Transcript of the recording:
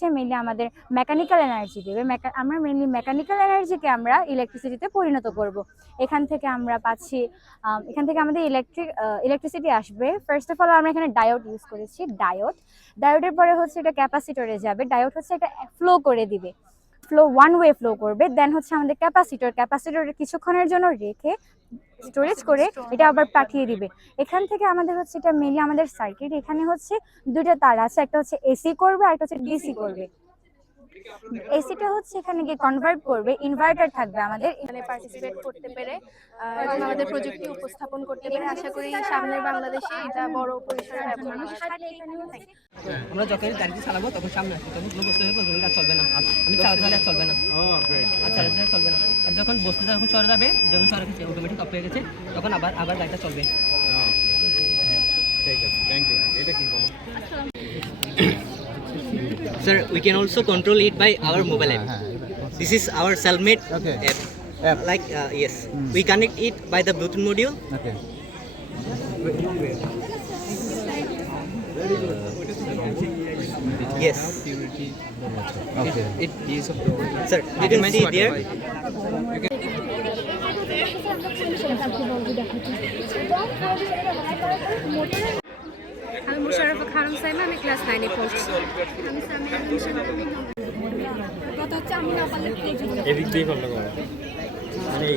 হচ্ছে মেইনলি আমাদের mechanical energy দেবে। আমরা মেইনলি মেকানিক্যাল এনার্জিকে আমরা ইলেকট্রিসিটিতে পরিণত করব। এখান থেকে আমরা পাচ্ছি, এখান থেকে আমাদের ইলেকট্রিসিটি আসবে। ফার্স্ট অফ অল আমরা এখানে ডায়োড ইউজ করেছি। ডায়োডের পরে হচ্ছে এটা ক্যাপাসিটরে যাবে। ডায়োড হচ্ছে এটা ফ্লো করে দিবে, ওয়ান ওয়ে ফ্লো করবে। দেন হচ্ছে আমাদের ক্যাপাসিটর কিছুক্ষণের জন্য রেখে স্টোরেজ করে এটা আবার পাঠিয়ে দিবে। এখান থেকে আমাদের হচ্ছে এটা মেইনলি আমাদের সার্কিট। এখানে হচ্ছে দুটো তার আছে, একটা হচ্ছে এসি করবে আর একটা হচ্ছে ডিসি করবে। এসিটা হচ্ছে এখানে গিয়ে কনভার্ট করবে, ইনভার্টার থাকবে আমাদের। এখানে পার্টিসিপেট করতে পেরে এবং আমাদের প্রজেক্টটি উপস্থাপন করতে পেরে আশা করি সামনের বাংলাদেশে এটা বড় পরিসরে ব্যবহার হবে। আমরা যখন গাড়িতে চালাবো তখন সামনে আসবে, তখন কোনো বস্তু হয়ে কাজ চলবে না, আমি চালাতে আর চলবে না, আর চালাতে চলবে না। আর যখন বস্তু যখন সরে যাবে, যখন সরে গেছে অটোমেটিক অফ হয়ে গেছে, তখন আবার গাড়িটা চলবে। ঠিক আছে, থ্যাংক ইউ। এটা কি বলো? Sir, we can also control it by our mobile app. This is our Cellmate app. Like yes, we connect it by the Bluetooth module. Okay. Yes. Okay. It is of the Sir, you can see there. আমি মুশাররফা খানম সাইমা, আমি class 9 এ পড়ছি। আমি সামিয়া কথা হচ্ছে আমি না পারলে এদিক দিয়ে করলে মানে